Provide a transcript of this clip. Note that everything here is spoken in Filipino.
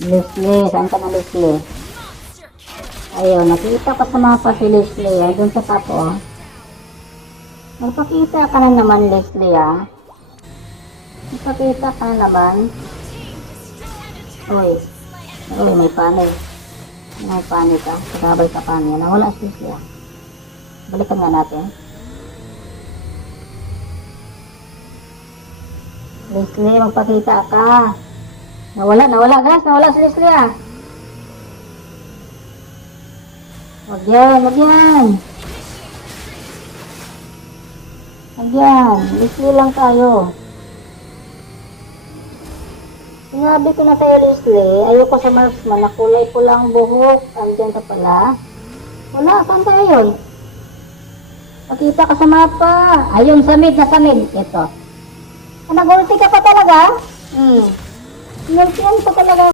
Leslie, saan ka na Leslie? Ayun, nakita ko sa mapa si Leslie, ay doon sa tapo. Magpakita ka na naman Leslie Magpakita ka na naman. Uy, may panay. May panay ka, kasabay ka panay. Nawala si Leslie Balikan nga natin. Leslie, magpakita ka. Nawala guys, nawala si Leslie Wag yan. Leslie lang tayo. Sinabi ko na tayo Leslie, ayoko sa marksman na kulay pulang buhok. Andyan ka pala. Wala, saan tayo yun? Pakita ka sa mapa. Ayun, sa mid. Ito. Nag-ulti ka pa talaga? Nag-ulti pa talaga.